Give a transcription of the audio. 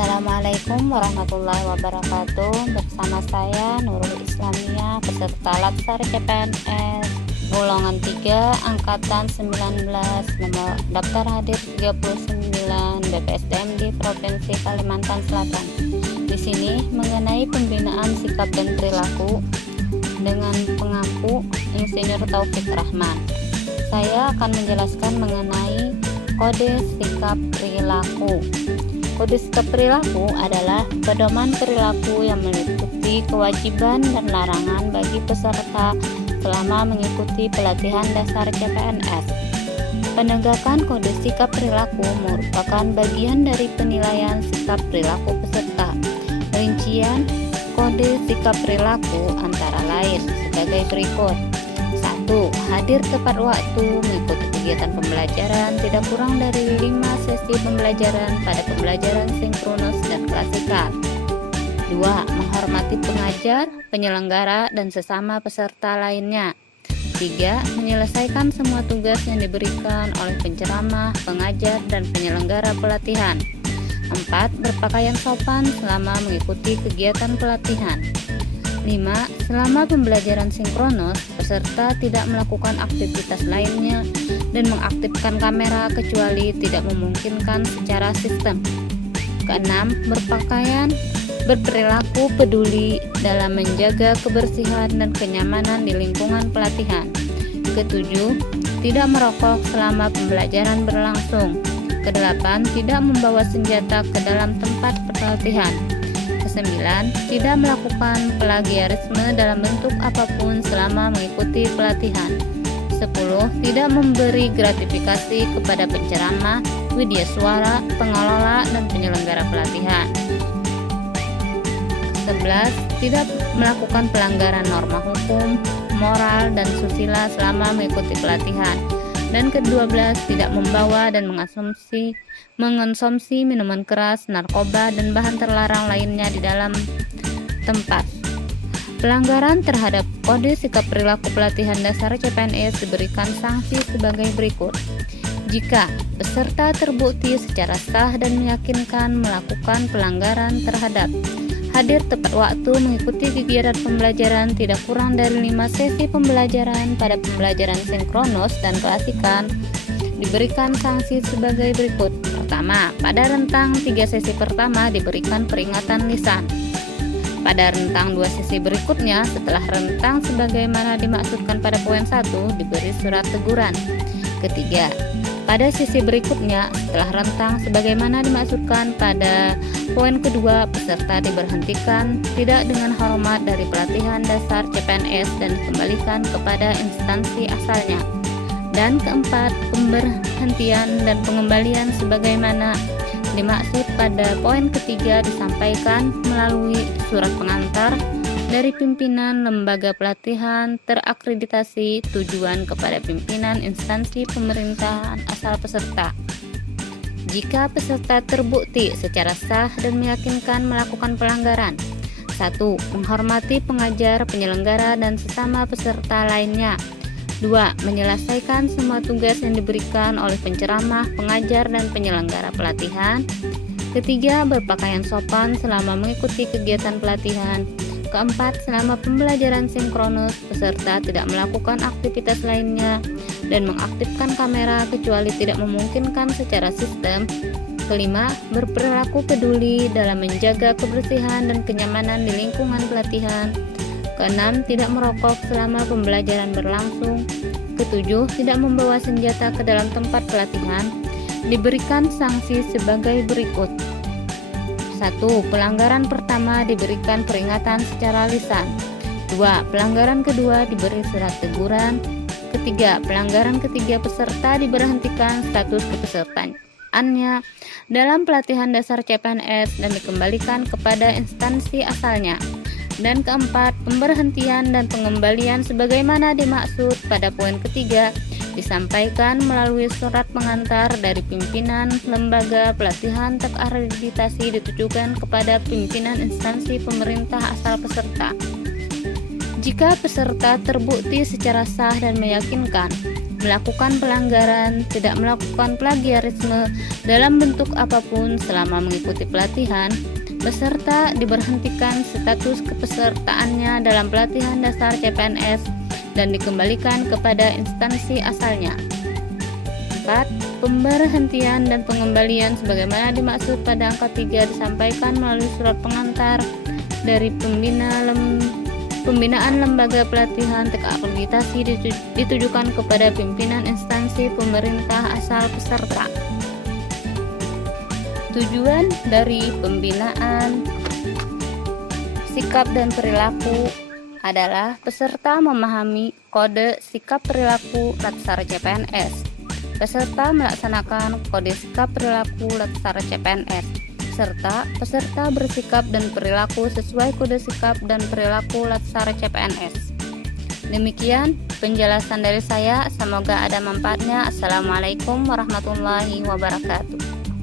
Assalamualaikum warahmatullahi wabarakatuh. Bersama saya Nurul Islamia, peserta Latsar CPNS golongan 3 angkatan 19, nomor daftar hadir 39, BPSDM di Provinsi Kalimantan Selatan. Di sini mengenai pembinaan sikap dan perilaku dengan pengampu Insinyur Taufik Rahman. Saya akan menjelaskan mengenai kode sikap perilaku. Kode sikap perilaku adalah pedoman perilaku yang meliputi kewajiban dan larangan bagi peserta selama mengikuti pelatihan dasar CPNS. Penegakan kode sikap perilaku merupakan bagian dari penilaian sikap perilaku peserta. Rincian kode sikap perilaku antara lain sebagai berikut. 1. Hadir tepat waktu mengikuti kegiatan pembelajaran tidak kurang dari 5 sesi pembelajaran pada pembelajaran sinkronus dan klasikal. 2. Menghormati pengajar, penyelenggara, dan sesama peserta lainnya. 3. Menyelesaikan semua tugas yang diberikan oleh penceramah, pengajar, dan penyelenggara pelatihan. 4. Berpakaian sopan selama mengikuti kegiatan pelatihan. 5. Selama pembelajaran sinkronus, peserta tidak melakukan aktivitas lainnya dan mengaktifkan kamera kecuali tidak memungkinkan secara sistem. 6. Berperilaku peduli dalam menjaga kebersihan dan kenyamanan di lingkungan pelatihan. 7. Tidak merokok selama pembelajaran berlangsung. 8. Tidak membawa senjata ke dalam tempat pelatihan. 9. Tidak melakukan plagiarisme dalam bentuk apapun selama mengikuti pelatihan. 10. Tidak memberi gratifikasi kepada penceramah, widyaswara, pengelola, dan penyelenggara pelatihan. 11. Tidak melakukan pelanggaran norma hukum, moral, dan susila selama mengikuti pelatihan. Dan ke-12, tidak membawa dan mengonsumsi minuman keras, narkoba, dan bahan terlarang lainnya di dalam tempat. Pelanggaran terhadap kode sikap perilaku pelatihan dasar CPNS diberikan sanksi sebagai berikut. Jika peserta terbukti secara sah dan meyakinkan melakukan pelanggaran terhadap hadir tepat waktu mengikuti kegiatan pembelajaran tidak kurang dari 5 sesi pembelajaran pada pembelajaran sinkronus dan klasikal, diberikan sanksi sebagai berikut. Pertama, pada rentang 3 sesi pertama diberikan peringatan lisan. Pada rentang 2 sesi berikutnya setelah rentang sebagaimana dimaksudkan pada poin 1 diberi surat teguran. Ketiga, pada sesi berikutnya setelah rentang sebagaimana dimaksudkan pada poin kedua, peserta diberhentikan tidak dengan hormat dari pelatihan dasar CPNS dan dikembalikan kepada instansi asalnya. Dan keempat, pemberhentian dan pengembalian sebagaimana dimaksud pada poin ketiga disampaikan melalui surat pengantar dari pimpinan lembaga pelatihan terakreditasi tujuan kepada pimpinan instansi pemerintahan asal peserta. Jika peserta terbukti secara sah dan meyakinkan melakukan pelanggaran. 1. Menghormati pengajar, penyelenggara, dan sesama peserta lainnya. 2. Menyelesaikan semua tugas yang diberikan oleh penceramah, pengajar, dan penyelenggara pelatihan. 3. Berpakaian sopan selama mengikuti kegiatan pelatihan. 4. Selama pembelajaran sinkronus, peserta tidak melakukan aktivitas lainnya dan mengaktifkan kamera kecuali tidak memungkinkan secara sistem. 5. Berperilaku peduli dalam menjaga kebersihan dan kenyamanan di lingkungan pelatihan. 6. Tidak merokok selama pembelajaran berlangsung. 7. Tidak membawa senjata ke dalam tempat pelatihan. Diberikan sanksi sebagai berikut. 1. Pelanggaran pertama diberikan peringatan secara lisan. 2. Pelanggaran kedua diberi surat teguran. 3. Pelanggaran ketiga, peserta diberhentikan status kepesertaannya dalam pelatihan dasar CPNS dan dikembalikan kepada instansi asalnya. Dan 4. Pemberhentian dan pengembalian sebagaimana dimaksud pada poin ketiga disampaikan melalui surat pengantar dari pimpinan lembaga pelatihan terakreditasi ditujukan kepada pimpinan instansi pemerintah asal peserta. Jika peserta terbukti secara sah dan meyakinkan melakukan pelanggaran, tidak melakukan plagiarisme dalam bentuk apapun selama mengikuti pelatihan, peserta diberhentikan status kepesertaannya dalam pelatihan dasar CPNS dan dikembalikan kepada instansi asalnya. 4. Pemberhentian dan pengembalian sebagaimana dimaksud pada angka 3 disampaikan melalui surat pengantar dari pembinaan lembaga pelatihan terakreditasi ditujukan kepada pimpinan instansi pemerintah asal peserta. Tujuan dari pembinaan sikap dan perilaku adalah peserta memahami kode sikap perilaku Latsar CPNS. Peserta melaksanakan kode sikap perilaku Latsar CPNS, serta peserta bersikap dan perilaku sesuai kode sikap dan perilaku Latsar CPNS. Demikian penjelasan dari saya, semoga ada manfaatnya. Assalamualaikum warahmatullahi wabarakatuh.